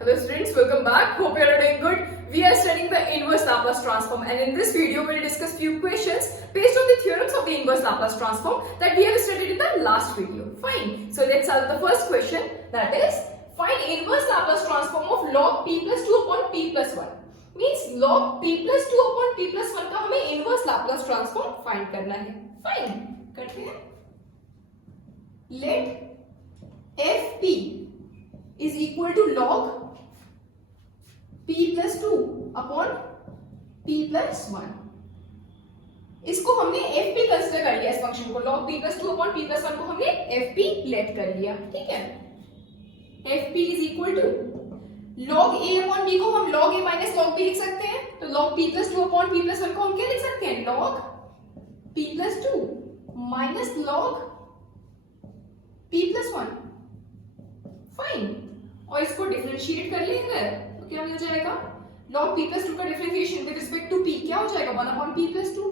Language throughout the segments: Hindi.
Hello students, welcome back. Hope you are doing good. We are studying the inverse Laplace transform, and in this video we'll discuss few questions based on the theorems of the inverse Laplace transform that we have studied in the last video. Fine. So let's start the first question, that is find inverse Laplace transform of log p plus 2 upon p plus 1. Means log p plus 2 upon p plus 1 का हमें inverse Laplace transform find करना है. Fine. करते हैं. Let fp is equal to log p plus 2 upon p plus 1. इसको हमने fp कंसिडर कर लिया, इस फंक्शन को log p plus 2 upon p plus 1 को हमने fp लेट कर लिया. ठीक है, fp is equal to log a upon b को हम log a minus log b लिख सकते हैं. तो log p plus 2 upon p plus 1 को हम क्या लिख सकते हैं, log p plus 2 minus log p plus 1. Fine. और इसको डिफरेंशिएट कर लेंगे तो क्या मिल जाएगा, log p plus 2 का differentiation with respect to p क्या हो जाएगा, 1 upon p plus 2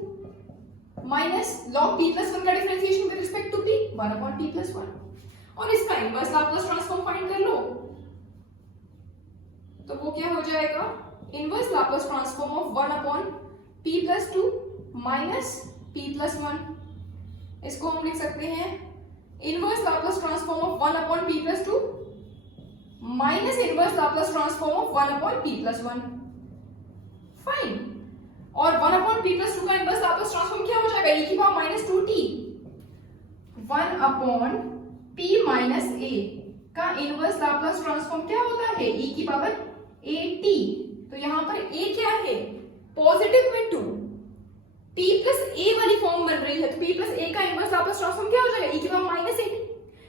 minus log p plus 1 का differentiation with respect to p 1 upon p plus 1. और इसका इनवर्स लाप्लास ट्रांसफॉर्म फाइंड कर लो तो वो क्या हो जाएगा, inverse Laplace transform of 1 upon p plus 2 minus p plus 1. इसको हम लिख सकते हैं inverse Laplace transform of 1 upon p plus 2 minus inverse Laplace transform of 1 upon p plus 1. Fine. और 1 upon p plus 2 का इनवर्स लाप्लास ट्रांसफॉर्म क्या हो जाएगा, e की power minus 2t. 1 upon p minus a का इनवर्स लाप्लास ट्रांसफॉर्म क्या होता है, e की पावर at. तो यहां पर a क्या है, पॉजिटिव में 2, p plus a वाली फॉर्म बन रही है, तो p plus a का इनवर्स लाप्लास ट्रांसफॉर्म क्या हो जाएगा, e की पावर माइनस 8.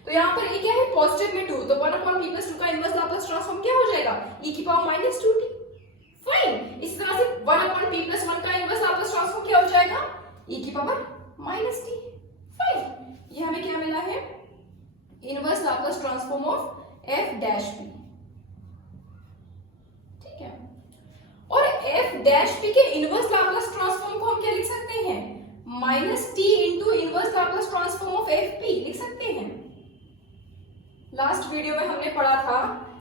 तो यहाँ पर a क्या है, पॉजिटिव में 2, तो 1 upon p plus 2 का इनवर्स लाप्लास ट्रांसफॉर्म क्या हो जाएगा, e की पावर माइनस 2t. फाइन. इस तरह से 1 upon p plus 1 का इनवर्स लाप्लास ट्रांसफॉर्म क्या हो जाएगा, e की पावर माइनस t. फाइन. ये हमें क्या मिला है, inverse Laplace transform of f dash p. ठीक है. और f डैश p के इनवर्स लाप्लास ट्रांसफॉर्म को हम क्या लिख सकते हैं, minus t into inverse Laplace transform of f p लिख सकते हैं. लास्ट वीडियो में हमने पढ़ा था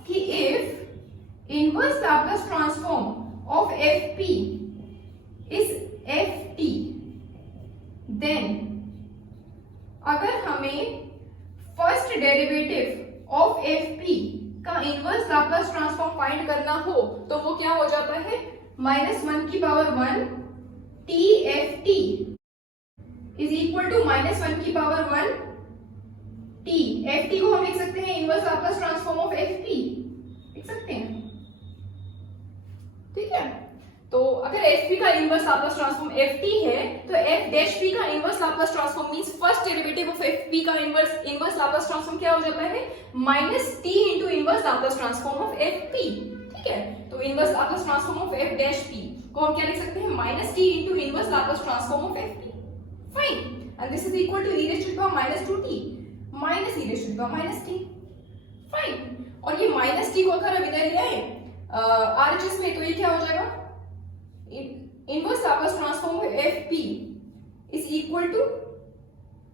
कि if inverse Laplace transform of fp is ft, then अगर हमें फर्स्ट डेरिवेटिव ऑफ fp का इनवर्स लाप्लास ट्रांसफॉर्म फाइंड करना हो तो वो क्या हो जाता है, -1 की power 1 t ft is equal to -1 की पावर 1 t. ft को हम लिख सकते हैं inverse Laplace transform of fp लिख सकते हैं. ठीक है. तो अगर fp का इनवर्स लाप्लास ट्रांसफॉर्म ft है तो f डैश p का inverse Laplace transform means first derivative of fp का इनवर्स लाप्लास ट्रांसफॉर्म क्या हो जाता है, -t into inverse Laplace transform of fp. ठीक है. तो inverse Laplace transform of f dash p को हम क्या लिख सकते हैं, -t into inverse Laplace transform of fp. Fine. And this is equal to e raised to the power -2t minus e raised to the power minus t. Fine. और ये माइनस t को अगर हम इधर ले आए RHS में तो ये क्या हो जाएगा, inverse Laplace transform of fp is equal to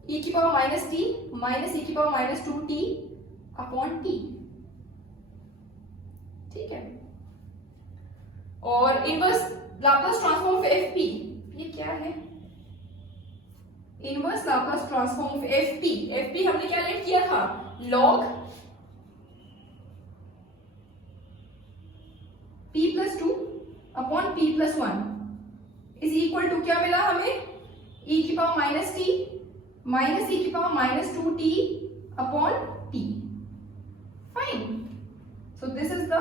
e की power minus t minus e की power minus 2t upon t. ठीक है. और inverse Laplace transform of fp ये क्या है, inverse Laplace transform of fp हमने क्या लेट किया था, log p plus 2 upon p plus 1 is equal to क्या मिला हमें, e की power minus t minus e की power minus 2t upon t. Fine. So this is the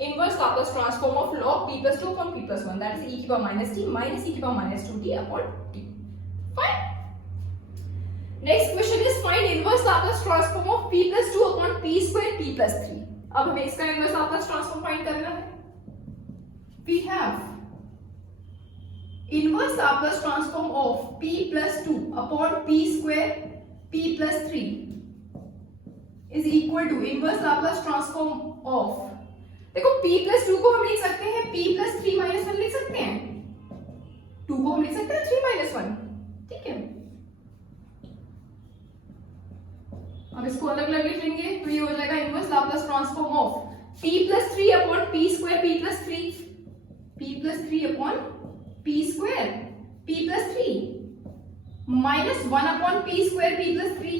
inverse Laplace transform of log p plus 2 upon p plus 1, that is e की power minus t minus e की power minus 2t upon t. Fine. Next question is find inverse Laplace transform of p plus 2 upon p square p plus 3. अब हमें इसका इनवर्स लाप्लास ट्रांसफॉर्म फाइंड करना है. We have inverse Laplace transform of p plus 2 upon p square p plus 3 is equal to inverse Laplace transform of, देखो p plus 2 को हम लिख सकते हैं p plus 3 minus 1 लिख सकते हैं, 2 को हम लिख सकते हैं 3 minus 1. ठीक है. अब इसको अलग अलग लिख लेंगे तो ये हो जाएगा inverse Laplace transform of p plus 3 P square P plus three upon P square P plus three minus 1 upon P square P plus three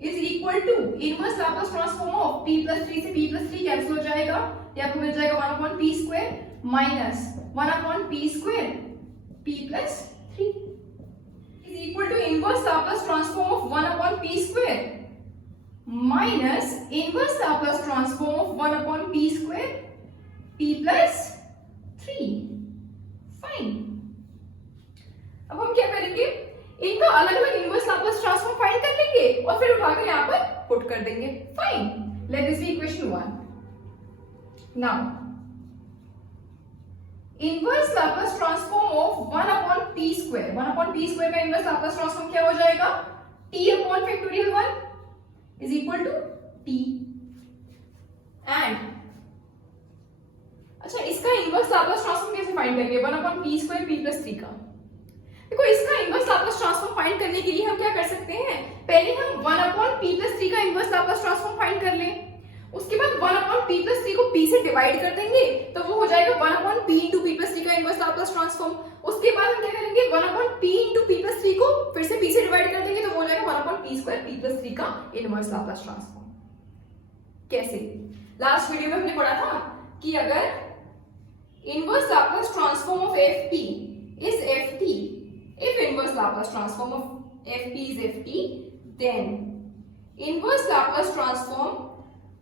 is equal to inverse Laplace transform of P plus three से पी प्लस थ्री कैंसिल हो जाएगा, ये आपको मिल जाएगा 1 upon P square minus 1 upon P square P plus three is equal to inverse Laplace transform of 1 upon P square minus inverse Laplace transform of 1 upon P square P plus three. Fine, अब हम क्या करेंगे, इनका अलग अलग इनवर्स लाप्लास ट्रांसफॉर्म फाइंड कर लेंगे और फिर उठाकर यहाँ पर पुट कर देंगे। Fine, let this be equation 1। Now inverse Laplace transform of 1 upon P square, 1 upon P square का इनवर्स लाप्लास ट्रांसफॉर्म क्या हो जाएगा, t upon factorial 1 is equal to t। And अच्छा, इसका इनवर्स लाप्लास ट्रांसफॉर्म कैसे फाइंड करेंगे, 1 upon P square P plus three का। देखो, इसका इनवर्स लाप्लास ट्रांसफॉर्म फाइंड करने के लिए हम क्या कर सकते हैं, पहले हम 1 अपॉन पी प्लस थ्री का इनवर्स लाप्लास ट्रांसफॉर्म फाइंड कर लें, उसके बाद 1 अपॉन पी प्लस थ्री को p से डिवाइड कर देंगे तो वो हो जाएगा 1 upon p into P plus three का इनवर्स लाप्लास ट्रांसफॉर्म। उसके बाद हम क्या करेंगे, 1 upon p into P plus three को फिर से p से डिवाइड कर देंगे तो वो हो जाएगा 1 upon P square P plus three का इनवर्स लाप्लास ट्रांसफॉर्म। कैसे, लास्ट वीडियो में हमने पढ़ा था कि अगर inverse Laplace transform of ft is ft, if inverse Laplace transform of fp is ft, then inverse Laplace transform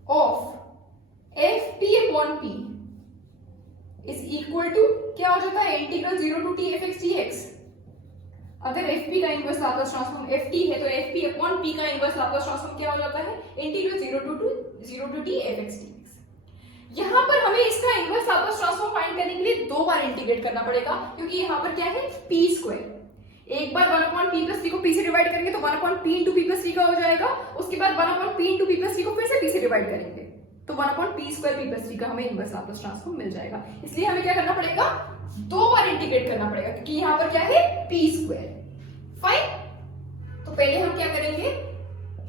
of fp upon p is equal to क्या हो जाता है, integral 0 to t fx dx। अगर fp का इनवर्स लाप्लास ट्रांसफॉर्म ft है तो fp upon p का इनवर्स लाप्लास ट्रांसफॉर्म क्या हो जाता है, integral 0 to t fx dx। यहाँ पर हमें इसका इनवर्स लाप्लास ट्रांसफॉर्म फाइंड करने के लिए दो बार इंटीग्रेट करना पड़ेगा, क्योंकि यहाँ पर क्या है, p स्क्वायर। एक बार 1 अपॉन p प्लस थ्री को p से डिवाइड करेंगे तो 1 upon p into p plus three का हो जाएगा, उसके बाद 1 upon p into p plus three को फिर से p से डिवाइड करेंगे तो 1 upon p square p plus three का हमें इनवर्स लाप्लास ट्रांसफॉर्म मिल जाएगा। इसलिए हमें क्या करना पड़ेगा, दो बार इंटीग्रेट करना पड़ेगा, क्योंकि यहाँ पर क्या है, p स्क्वायर। फाइन, तो पहले हम क्या करेंगे,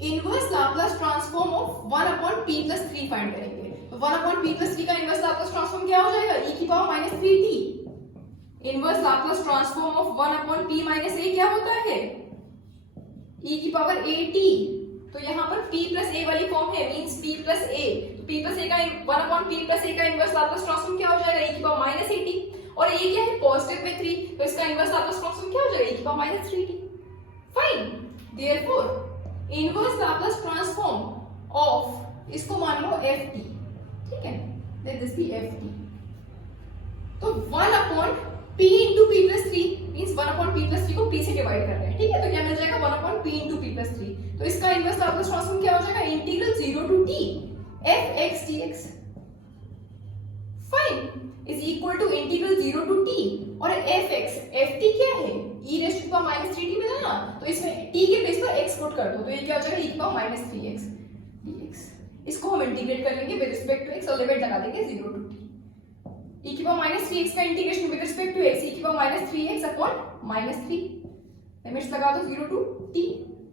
inverse Laplace transform of 1 upon p plus three find करेंगे। 1 अपॉन p प्लस थ्री का इनवर्स लाप्लास ट्रांसफॉर्म क्या हो जाएगा, e की power minus 3t। Inverse Laplace transform of 1 upon p minus a क्या होता है, e की पावर at। तो यहाँ पर p प्लस a वाली फॉर्म है, मींस p प्लस a, तो p प्लस a का 1 अपॉन p प्लस a का इनवर्स लाप्लास ट्रांसफॉर्म क्या हो जाएगा, e की पावर माइनस 80, और a क्या है, पॉजिटिव में 3, तो इसका इनवर्स लाप्लास ट्रांसफॉर्म क्या हो जाएगा, e की power minus 3t। Fine, therefore inverse Laplace transform of, इसको मान लो ft, ठीक है, लेट दिस बी ft। तो 1 upon p into p plus three means 1 upon p plus three को p से डिवाइड कर रहे हैं, ठीक है, तो क्या मिल जाएगा, 1 upon p into p plus three. तो इसका इनवर्स लाप्लास ट्रांसफॉर्म क्या हो जाएगा, integral 0 to t fx dx। Fine, is equal to integral 0 to t और fx, ft क्या है, e raise to power minus 3t मिला ना, तो इसमें t के प्लेस पर x पुट कर दो तो ये क्या हो जाएगा, e की पावर माइनस 3x dx। इसको हम इंटीग्रेट कर लेंगे विद रिस्पेक्ट टू x और लिमिट लगा देंगे 0 टू t। e की पावर माइनस 3x का integration with respect to x, e की power minus 3x upon minus 3, limits लगा दो 0 to t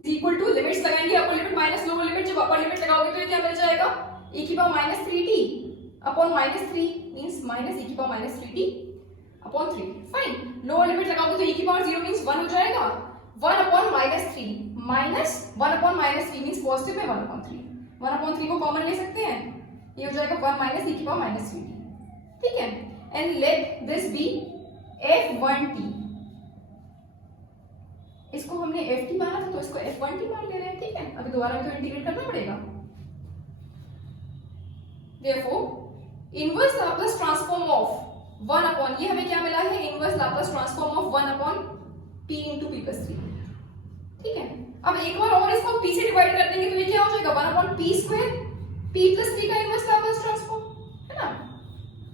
is equal to, limits लगाएंगे upper limit minus lower limit, जब अपर लिमिट लगाओगे तो ये क्या मिल जाएगा, e की power minus 3t upon minus 3 means minus e की power minus 3t upon 3। Fine, lower limit लगाओगे तो e की पावर 0 मींस 1 हो जाएगा, 1 upon minus 3 minus 1 upon minus 3 means positive में 1 अपॉन 3, 1 अपॉन 3 को कॉमन ले सकते हैं, ये हो जाएगा 1 माइनस e की पावर माइनस 3t, ठीक है। And let this B f1t, इसको हमने ft माना था तो इसको f1t मान ले रहे हैं, ठीक है, अभी दोबारा तो इंटीग्रेट करना पड़ेगा। Therefore inverse Laplace transform of 1 upon, ये हमें क्या मिला है, inverse Laplace transform of 1 upon p into p plus three, ठीक है। अब एक बार और इसको p से डिवाइड कर देंगे तो ये क्या हो जाएगा, 1 upon p square p plus three का इनवर्स लाप्लास ट्रांसफॉर्म, है ना,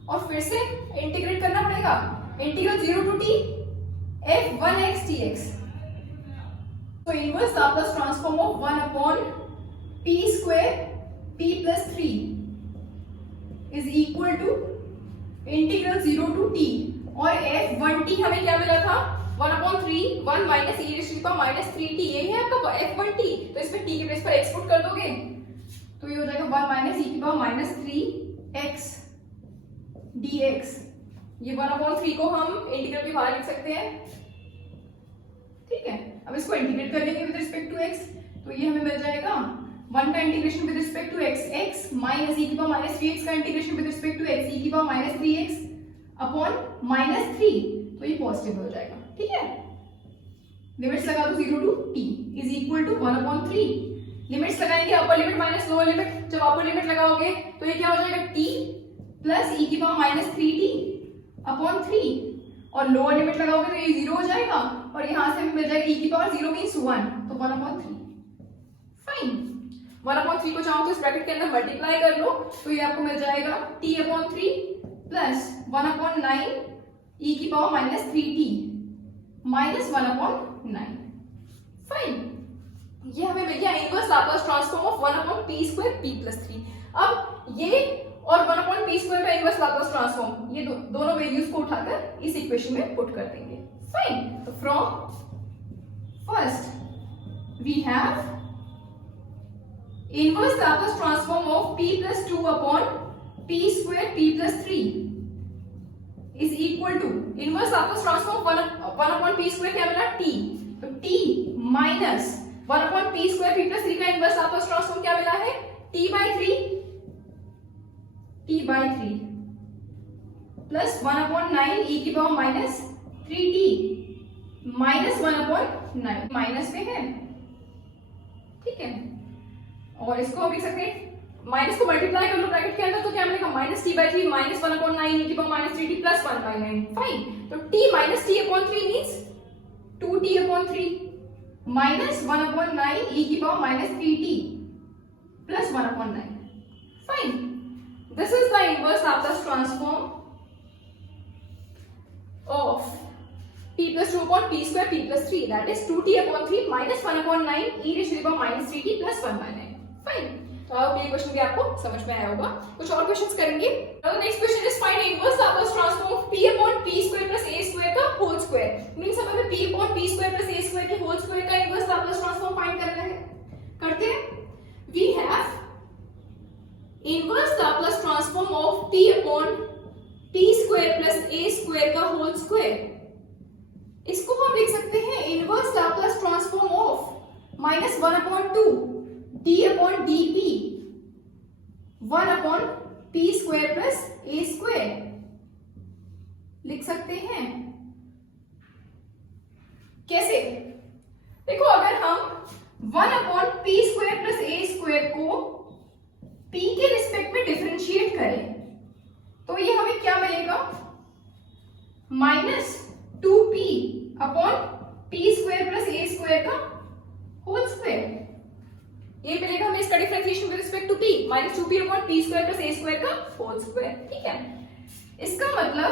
और फिर से इंटीग्रेट करना पड़ेगा, integral 0 to t f1x dx। तो inverse Laplace transform of 1 upon p square p plus three is equal to integral 0 to t, और f1t हमें क्या मिला था, 1 upon 3 1 minus e raise to power minus 3t, यही है आपका f1t, तो इसमें t के प्लेस पर x पुट कर दोगे तो ये हो जाएगा 1 माइनस e की पावर माइनस 3 x dx, ये 1/3 को हम इंटीग्रल के बाहर लिख सकते हैं, ठीक है। अब इसको इंटीग्रेट कर लेंगे विद रिस्पेक्ट टू x, तो ये हमें मिल जाएगा 1 का integration with respect to x, x minus e की पावर माइनस 3x का integration with respect to x, e की power minus 3x upon minus 3, तो ये पॉजिटिव हो जाएगा, ठीक है। लिमिट्स लगा दो 0 to t is equal to 1/3, limits लगाएंगे upper limit minus lower limit, जब अपर लिमिट लगाओगे तो ये क्या हो जाएगा t प्लस e की पावर माइनस 3t अपॉन 3, और लोअर लिमिट लगाओगे तो ये 0 हो जाएगा, और यहां से मिल जाएगा e की पावर 0 मींस 1, तो 1/3। फाइन, 1/3 को चाहो तो इस ब्रैकेट के अंदर मल्टीप्लाई कर लो, तो ये आपको मिल जाएगा t/3 प्लस 1/9 e की power minus 3t minus 1/9। Fine, ये हमें मिल गया inverse Laplace transform of 1/p² p+3। अब ये और 1/p² का इनवर्स लाप्लास ट्रांसफॉर्म, ये दोनों वैल्यूज को उठाकर इस इक्वेशन में पुट कर देंगे। फाइन, तो from first we have inverse Laplace transform of p+2/p² p+3 is equal to inverse Laplace transform 1/p² क्या मिला t, तो t माइनस 1/p² p+3 का इनवर्स लाप्लास ट्रांसफॉर्म क्या मिला है t/3 प्लस 1/9 e की power minus 3t minus 1/9, minus में है, ठीक है। और इसको हम लिख सकते हैं, माइनस को मल्टीप्लाई कर लो ब्रैकेट के अंदर, तो क्या मिलेगा माइनस t/3 माइनस 1/9 e की power minus 3t plus 1/9। Fine, तो t minus t/3 means 2t/3 minus 1/9 e की power minus 3t plus 1/9। Fine, this is the inverse Laplace transform of p+2/p² p+3, that is 2t/3 minus 1/9 e raised to the power minus 3t plus 1/9। Fine, तो अब ये क्वेश्चन भी आपको समझ में आया होगा। कुछ और क्वेश्चंस करेंगे। Next question is find inverse Laplace transform of p/p² plus a² का होल स्क्वायर। मींस हमें p/p² plus a² के होल स्क्वायर का इनवर्स लाप्लास ट्रांसफॉर्म फाइंड करना है। करते हैं। We have inverse Laplace transform of p/p² plus a² का होल स्क्वायर। इसको हम लिख सकते हैं inverse Laplace transform of -1/2 d/dp 1/p² plus a², लिख सकते हैं। कैसे? देखो, अगर हम 1/p² plus a² को p के रिस्पेक्ट में डिफरेंशिएट करें तो ये हमें क्या मिलेगा, -2p/p² plus a² का होल स्क्वायर। ये मिलेगा हमें इसका differentiation with respect to p, -2p/p² plus a² का होल स्क्वायर। ठीक है, इसका मतलब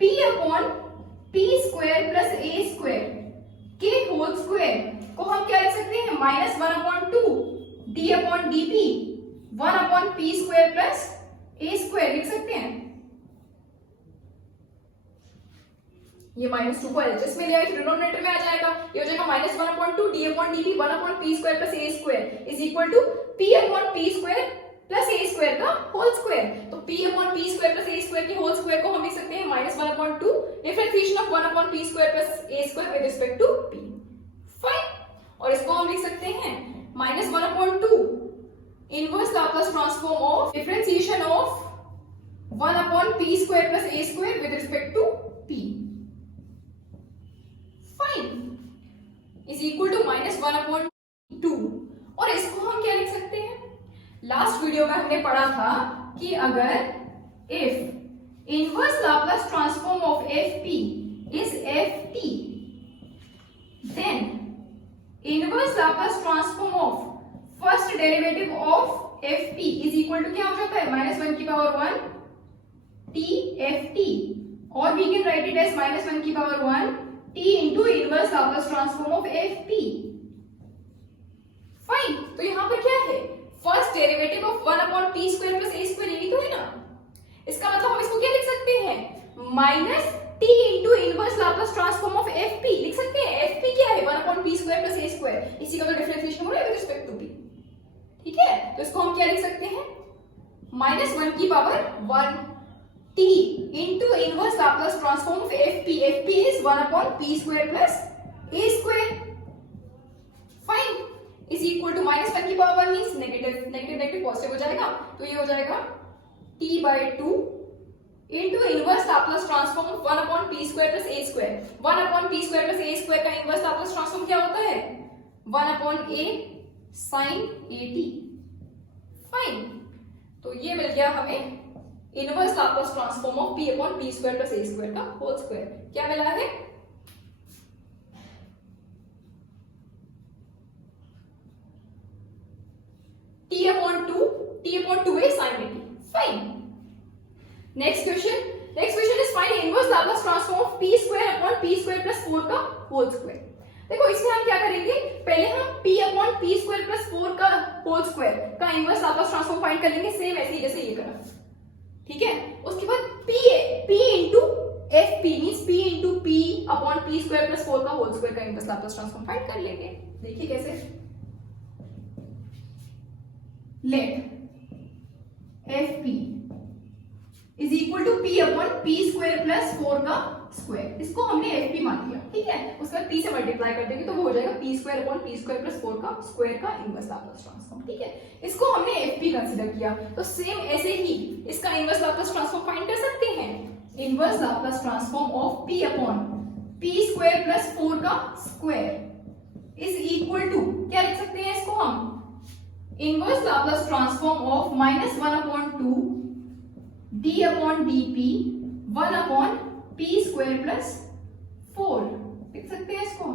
p/p² plus a² के होल स्क्वायर को हम क्या लिख सकते हैं, -1/2 d/dp 1/p² plus a² लिख सकते हैं। ये -2 को एलएचएस में ले आए, डिनोमिनेटर में आ जाएगा, ये हो जाएगा -1/2 d/dp 1/p² plus a² is equal to p/p² plus a² का होल स्क्वायर। तो p/p² plus a² के होल स्क्वायर को हम लिख सकते हैं -1/2 differentiation of 1/p² plus a² with respect to p। Fine, और इसको हम लिख सकते हैं -1/2 inverse Laplace transform of differentiation of 1/p² plus a² with respect to p। Fine, is equal to -1/2, और इसको हम क्या लिख सकते हैं, लास्ट वीडियो में हमने पढ़ा था कि अगर if inverse Laplace transform of fp is ft, then inverse Laplace transform of first derivative of ft is equal to क्या हो जाता है, -1 t ft, और we can write it as -1 t into inverse Laplace transform of fp। Fine, तो यहां पर क्या है, first derivative of 1/p² plus a², यही तो है ना। इसका मतलब हम इसको क्या लिख सकते हैं, -t into inverse Laplace transform of fp लिख सकते हैं। fp क्या है, 1/p² plus a², इसी का तो डिफरेंशिएशन हो रहा है विद रिस्पेक्ट टू p। ठीक है, तो इसको हम क्या लिख सकते हैं, माइनस 1 की power 1 t into inverse Laplace transform of fp. fp is 1 upon p square plus a square. Fine. is equal to minus 1 की power 1 means negative, negative negative positive हो जाएगा, तो ये हो जाएगा t by 2 into inverse Laplace transform of 1 upon p square plus a square. 1 upon p square plus a square का inverse Laplace transform क्या होता है? 1 upon a sin at. Fine, तो ये मिल गया हमें inverse Laplace transform of p upon p square plus a square का होल स्क्वायर. क्या मिला है? t upon 2a sin at. Fine. Next question is find inverse Laplace transform of p square upon p square plus 4 का होल स्क्वायर. देखो इसमें हम क्या करेंगे, पहले हम p upon p square plus 4 का होल स्क्वायर का इनवर्स लाप्लास ट्रांसफॉर्म फाइंड कर लेंगे, सेम ऐसे ही जैसे ये करा. ठीक है, उसके बाद p into fp means p into p upon p square plus 4 का होल स्क्वायर का इनवर्स लाप्लास ट्रांसफॉर्म फाइंड कर लेंगे. देखिए कैसे. Let fp is equal to p upon p square plus 4 का स्क्वायर. इसको हमने fp मान लिया. ठीक है, उसके बाद p से मल्टीप्लाई कर देंगे तो वो हो जाएगा p square upon p square plus 4 का स्क्वायर का इनवर्स लाप्लास ट्रांसफॉर्म. ठीक है, इसको हमने fp कंसीडर किया, तो सेम ऐसे ही इसका इनवर्स लाप्लास ट्रांसफॉर्म फाइंड कर सकते हैं. Inverse Laplace transform of p upon p square plus 4 का स्क्वायर इज इक्वल टू, क्या लिख सकते हैं इसको हम, inverse Laplace transform of minus 1 upon 2 d upon dp 1 upon p square plus 4 लिख सकते हैं इसको.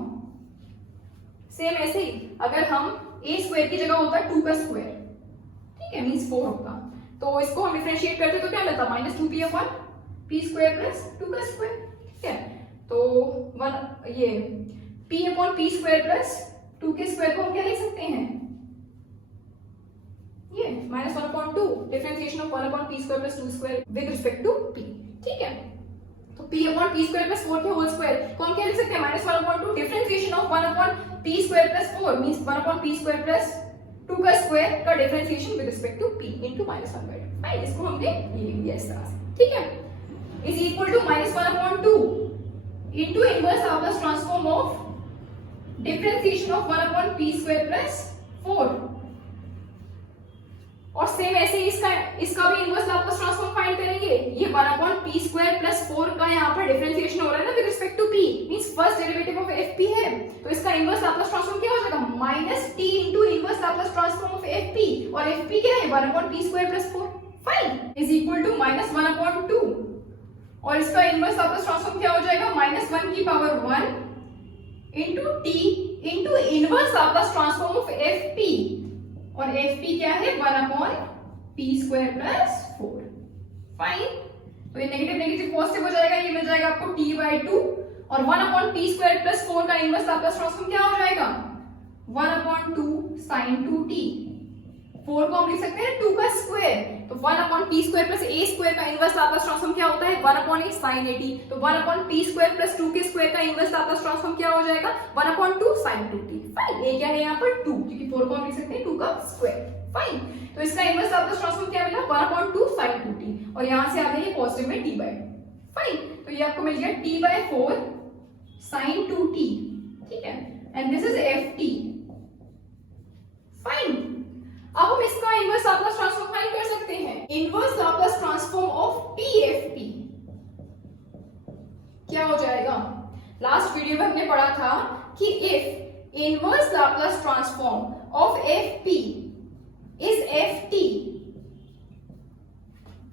सेम ऐसे ही अगर हम a स्क्वायर की जगह होता 2 का स्क्वायर, ठीक है, मींस 4 होगा, तो इसको हम डिफरेंशिएट करते तो क्या मिलता, minus 2p upon p square plus 2 का स्क्वायर. ठीक है, तो ये p upon p square plus 2 के स्क्वायर को हम क्या लिख सकते हैं, ये minus 1 upon 2 differentiation of 1 upon p square plus 2 square with respect to p. ठीक है, तो p upon p square plus 4 के होल स्क्वायर को हम क्या लिख सकते हैं, minus 1 upon 2 differentiation of 1 upon p square plus 4 means 1 upon p square plus 2 का स्क्वायर का differentiation with respect to p into minus 1 by 2. Fine, इसको हमने ये लिख दिया इस तरह से. ठीक है, is equal to minus 1 upon 2 into inverse Laplace transform of differentiation of 1 upon p square plus 4. और सेम ऐसे ही इसका भी इनवर्स लाप्लास ट्रांसफॉर्म फाइंड करेंगे. ये 1 अपॉन p स्क्वायर प्लस 4 का यहाँ पर डिफरेंशिएशन हो रहा है ना with respect to p, means first derivative of fp है, तो इसका इनवर्स लाप्लास ट्रांसफॉर्म क्या हो जाएगा, minus t into inverse Laplace transform of fp, और fp क्या है 1 upon p square plus 4. Fine, is equal to minus 1 upon 2, और इसका इनवर्स लाप्लास ट्रांसफॉर्म क्या हो जाएगा, माइनस 1 की power 1 into t into inverse Laplace transform of fp, और fp क्या है 1 upon p square plus 4. Fine, तो ये नेगेटिव नेगेटिव पॉजिटिव हो जाएगा, ये मिल जाएगा आपको t by 2, और 1 अपॉन p स्क्वायर प्लस 4 का इनवर्स लाप्लास ट्रांसफॉर्म क्या हो जाएगा, 1 अपॉन 2 sin 2t. 4 को हम लिख सकते हैं 2 का स्क्वायर, तो 1 upon p square plus a square का इनवर्स लाप्लास ट्रांसफॉर्म क्या होता है, 1 अपॉन a sin at, तो 1 अपॉन p स्क्वायर प्लस 2 के स्क्वायर का इनवर्स लाप्लास ट्रांसफॉर्म क्या हो जाएगा, 1 अपॉन 2 sin 2t. फाइन, ये क्या है यहाँ पर 2, क्योंकि 4 को हम लिख सकते हैं 2 का स्क्वायर. फाइन, तो इसका इनवर्स लाप्लास ट्रांसफॉर्म क्या मिला, 1 अपॉन 2 sin 2t, और यहाँ से आ गया ये पॉजिटिव में t by 2. फाइन, तो ये आपको मिल गया t by 4 sin 2t. ठीक है, and this is ft. Fine, अब हम इसका इनवर्स लाप्लास ट्रांसफॉर्म फाइंड कर सकते हैं. Inverse Laplace transform of pft क्या हो जाएगा, लास्ट वीडियो में हमने पढ़ा था कि if inverse Laplace transform of fp is ft,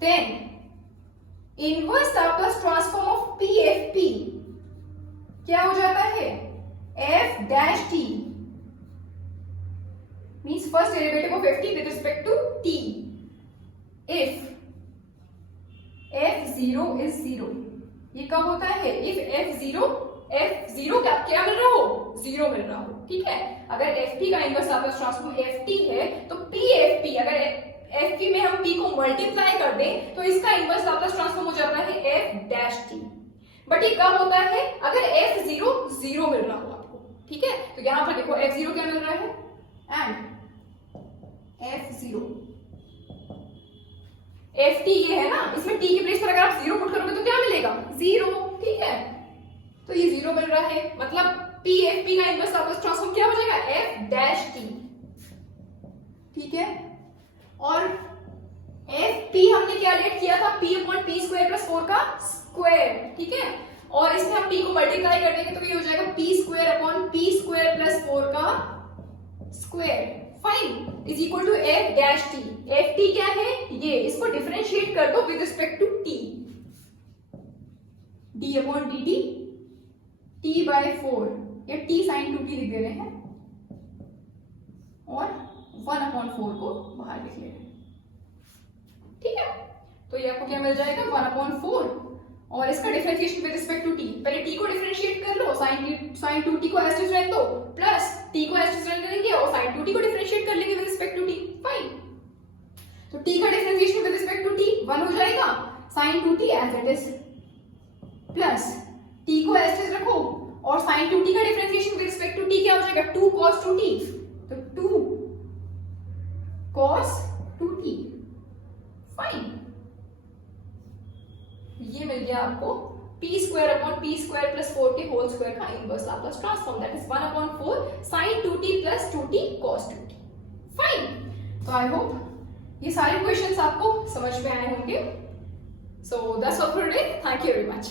then inverse Laplace transform of pfp क्या हो जाता है, f dash t, means first derivative of ft with respect to t. if f0 is 0, ये कब होता है, if f0 क्या मिल रहा हो, 0 मिल रहा हो. ठीक है, अगर ft का इनवर्स लाप्लास ट्रांसफॉर्म ft है तो pfp, अगर fp में हम p को मल्टीप्लाई कर दें तो इसका इनवर्स लाप्लास ट्रांसफॉर्म हो जाता है f डैश t. बट ये कब होता है, अगर f0 0 मिल रहा हो आपको. ठीक है, तो यहां पर देखो f0 क्या मिल रहा है, एंड f0 एफ टी ये है ना, इसमें टी की प्लेस पर अगर आप जीरो पुट करोगे तो क्या मिलेगा, जीरो, ठीक है, तो ये जीरो मिल रहा है, मतलब पी एफ पी का इनवर्स लाप्लास ट्रांसफॉर्म क्या हो जाएगा, एफ डैश टी, ठीक है। और एफ पी हमने क्या लेट किया था, P upon P square plus 4 का स्क्वायर, ठीक है, और इसमें हम पी को मल्टीप्लाई कर देंगे तो ये हो जाएगा P square upon P square plus 4 का square, fine, is equal to F dash T. F T क्या है, ये, इसको डिफरेंशिएट कर दो with respect to T, D upon D T, T by 4, या टी साइन 2t लिख दे रहे हैं, और 1/4 को बाहर लिख ले रहे हैं, ठीक है। तो ये आपको क्या मिल जाएगा, 1/4, और इसका differentiation with respect to T, पहले टी को डिफरेंशिएट कर लो, साइन 2t को एज इट इज रहने दो, प्लस टी को एज इट इज रहने देंगे और साइन 2t को डिफरेंशिएट कर लेंगे with respect to T, fine. तो टी का differentiation with respect to T 1 हो जाएगा, sine 2t as it is, plus T को एज इट इज रखो, और साइन 2t का differentiation with respect to T क्या हो जाएगा, 2 cos 2t, तो 2 cos 2t, फाइन। ये मिल गया आपको p square upon p square plus 4 के होल स्क्वायर का inverse Laplace transform, that is 1/4 sin 2t plus 2t cos 2t, fine. तो आई होप ये सारे क्वेश्चंस आपको समझ में आए होंगे। So that's all for today, thank you very much.